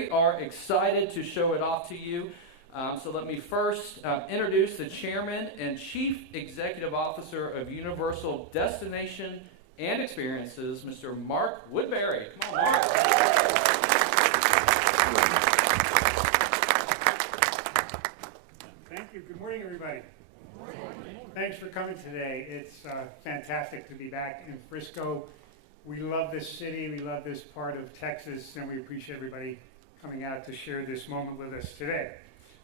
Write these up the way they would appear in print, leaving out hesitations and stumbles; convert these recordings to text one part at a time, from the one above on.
we are excited to show it off to you. So let me first introduce the Chairman and Chief Executive Officer of Universal Destination and Experiences, Mr. Mark Woodbury. Come on, Mark. Thank you. Good morning, everybody. Good morning. Thanks for coming today. It's fantastic to be back in Frisco. We love this city, we love this part of Texas, and we appreciate everybody coming out to share this moment with us today.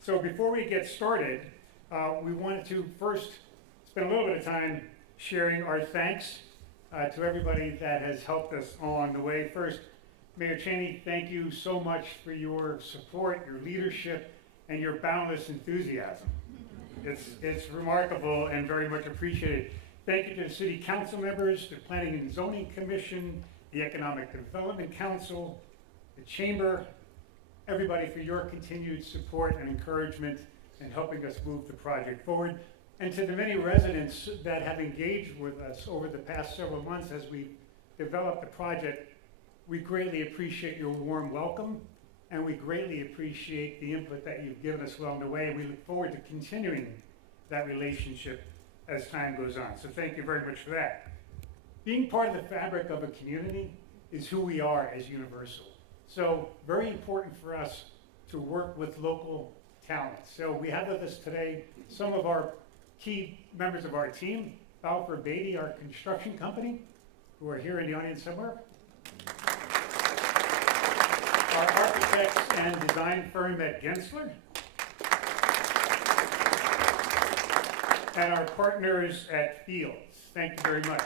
So before we get started, we wanted to first spend a little bit of time sharing our thanks to everybody that has helped us along the way. First, Mayor Cheney, thank you so much for your support, your leadership, and your boundless enthusiasm. It's remarkable and very much appreciated. Thank you to the City Council members, the Planning and Zoning Commission, the Economic Development Council, the Chamber, everybody for your continued support and encouragement in helping us move the project forward. And to the many residents that have engaged with us over the past several months as we developed the project, we greatly appreciate your warm welcome, and we greatly appreciate the input that you've given us along the way. We look forward to continuing that relationship as time goes on. So thank you very much for that. Being part of the fabric of a community is who we are as Universal. So very important for us to work with local talent. So we have with us today some of our key members of our team, Balfour Beatty, our construction company, who are here in the audience somewhere. Our architects and design firm at Gensler. And our partners at Fields. Thank you very much.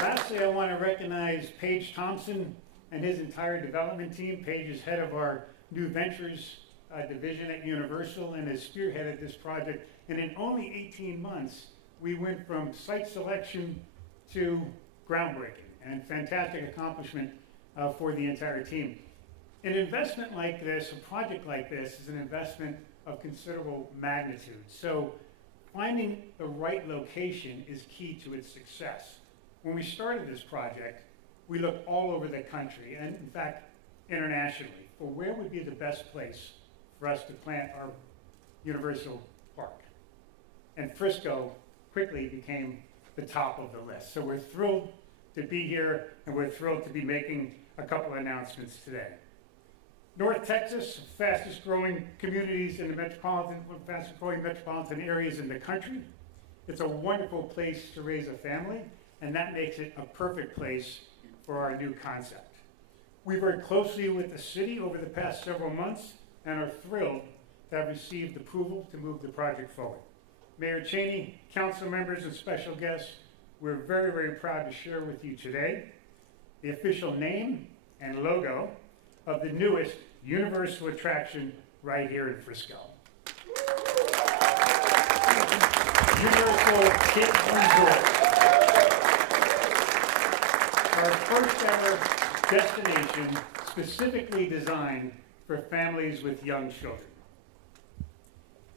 Lastly, I want to recognize Paige Thompson and his entire development team. Paige is head of our new ventures division at Universal and has spearheaded this project. And in only 18 months, we went from site selection to groundbreaking, and fantastic accomplishment for the entire team. An investment like this, a project like this, is an investment of considerable magnitude. So finding the right location is key to its success. When we started this project, we looked all over the country, and in fact, internationally, for where would be the best place for us to plant our Universal Park. And Frisco quickly became the top of the list. So we're thrilled to be here, and we're thrilled to be making a couple of announcements today. North Texas, fastest growing communities in the fastest growing metropolitan areas in the country. It's a wonderful place to raise a family, and that makes it a perfect place for our new concept. We worked closely with the city over the past several months and are thrilled to have received approval to move the project forward. Mayor Cheney, council members, and special guests, we're very, very proud to share with you today the official name and logo of the newest Universal attraction right here in Frisco. Universal Kids Resort. Our first ever destination specifically designed for families with young children.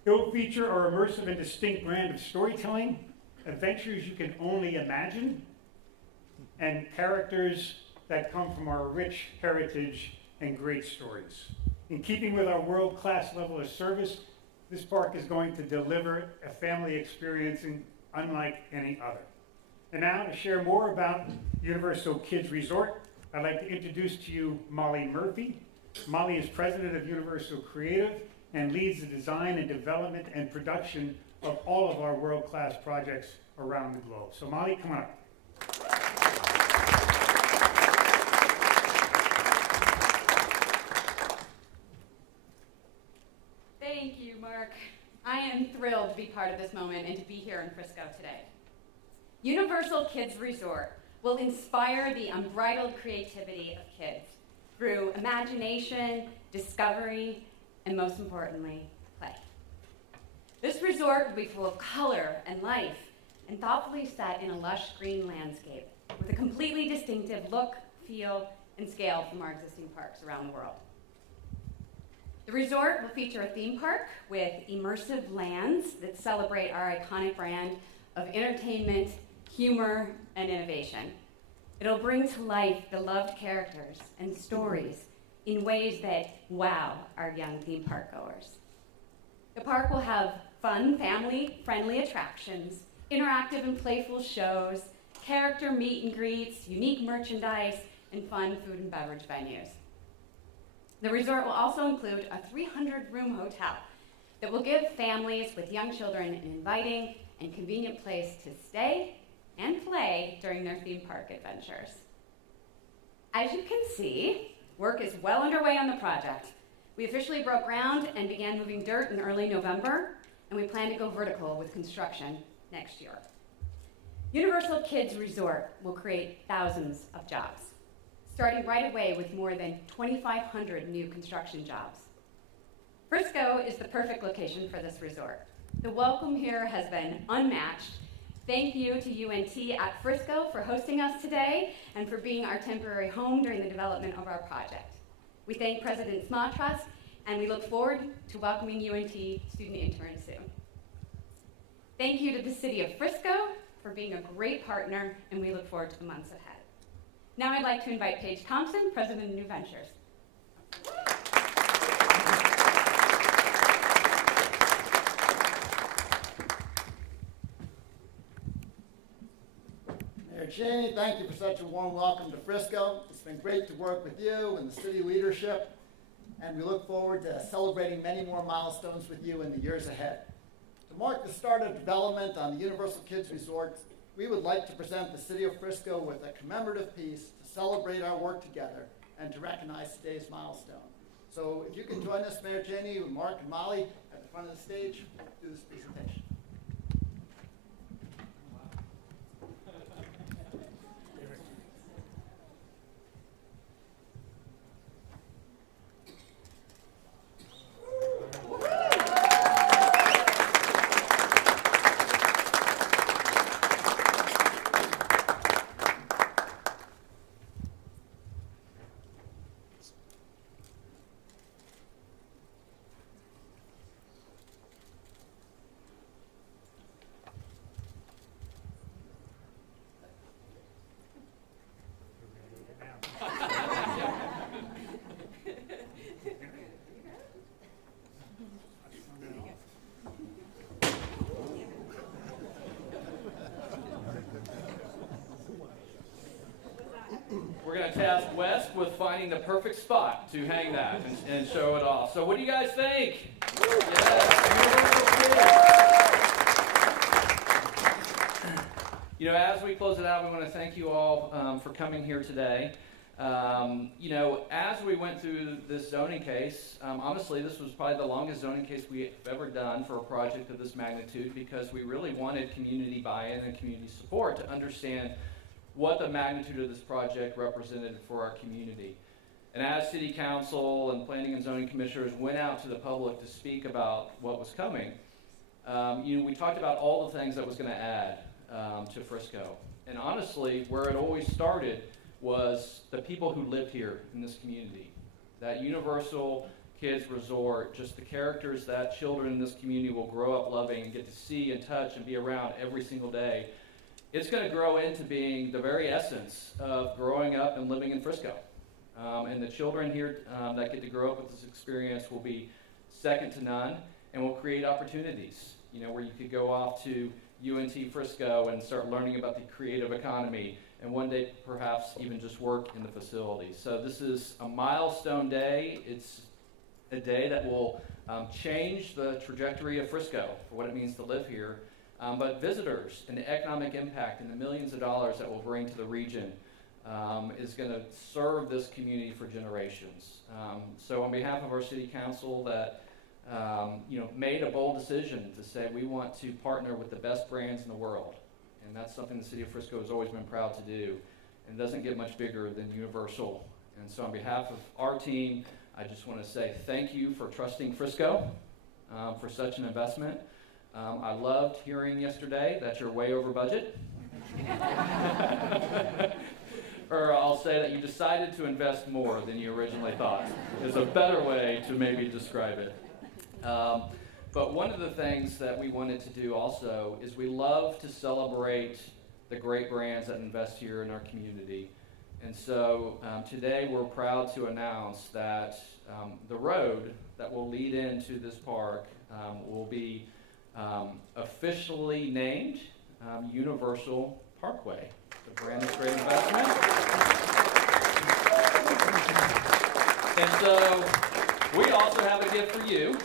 It will feature our immersive and distinct brand of storytelling, adventures you can only imagine, and characters that come from our rich heritage and great stories. In keeping with our world-class level of service, this park is going to deliver a family experience unlike any other. And now to share more about Universal Kids Resort, I'd like to introduce to you Molly Murphy. Molly is president of Universal Creative and leads the design and development and production of all of our world-class projects around the globe. So Molly, come on up. Thank you, Mark. I am thrilled to be part of this moment and to be here in Frisco today. Universal Kids Resort will inspire the unbridled creativity of kids through imagination, discovery, and most importantly, play. This resort will be full of color and life and thoughtfully set in a lush green landscape with a completely distinctive look, feel, and scale from our existing parks around the world. The resort will feature a theme park with immersive lands that celebrate our iconic brand of entertainment, humor, and innovation. It'll bring to life beloved characters and stories in ways that wow our young theme park goers. The park will have fun, family-friendly attractions, interactive and playful shows, character meet and greets, unique merchandise, and fun food and beverage venues. The resort will also include a 300-room hotel that will give families with young children an inviting and convenient place to stay and play during their theme park adventures. As you can see, work is well underway on the project. We officially broke ground and began moving dirt in early November, and we plan to go vertical with construction next year. Universal Kids Resort will create thousands of jobs, starting right away with more than 2,500 new construction jobs. Frisco is the perfect location for this resort. The welcome here has been unmatched. Thank you to UNT at Frisco for hosting us today and for being our temporary home during the development of our project. We thank President Smatras, and we look forward to welcoming UNT student interns soon. Thank you to the City of Frisco for being a great partner, and we look forward to the months ahead. Now I'd like to invite Paige Thompson, President of New Ventures. Mayor Cheney, thank you for such a warm welcome to Frisco. It's been great to work with you and the city leadership, and we look forward to celebrating many more milestones with you in the years ahead. To mark the start of development on the Universal Kids Resort, we would like to present the City of Frisco with a commemorative piece to celebrate our work together and to recognize today's milestone. So if you can join us, Mayor Cheney, Mark and Molly, at the front of the stage, do this presentation. We're going to task Wes with finding the perfect spot to hang that and show it off. So what do you guys think? Yes. You know, as we close it out, we want to thank you all for coming here today. You know, as we went through this zoning case, honestly, this was probably the longest zoning case we've ever done for a project of this magnitude, because we really wanted community buy-in and community support to understand what the magnitude of this project represented for our community. And as City Council and Planning and Zoning Commissioners went out to the public to speak about what was coming, you know, we talked about all the things that was going to add to Frisco. And honestly, where it always started was the people who lived here in this community. That Universal Kids Resort, just the characters that children in this community will grow up loving and get to see and touch and be around every single day. It's going to grow into being the very essence of growing up and living in Frisco. And the children here that get to grow up with this experience will be second to none, and will create opportunities, you know, where you could go off to UNT Frisco and start learning about the creative economy, and one day perhaps even just work in the facility. So this is a milestone day. It's a day that will change the trajectory of Frisco for what it means to live here. But visitors and the economic impact and the millions of dollars that will bring to the region is going to serve this community for generations. So on behalf of our city council that you know, made a bold decision to say we want to partner with the best brands in the world, and that's something the city of Frisco has always been proud to do, and it doesn't get much bigger than Universal. And so on behalf of our team, I just want to say thank you for trusting Frisco for such an investment. I loved hearing yesterday that you're way over budget. Or I'll say that you decided to invest more than you originally thought, is a better way to maybe describe it. But one of the things that we wanted to do also is we love to celebrate the great brands that invest here in our community. And so today we're proud to announce that the road that will lead into this park will be officially named Universal Parkway. The brand is great investment. And so we also have a gift for you.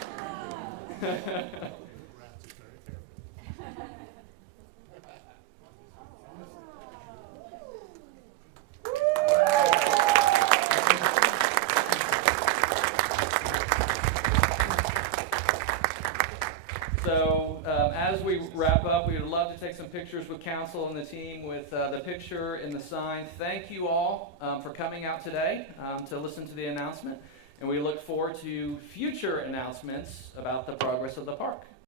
So as we wrap up, we would love to take some pictures with council and the team with the picture and the sign. Thank you all for coming out today to listen to the announcement, and we look forward to future announcements about the progress of the park.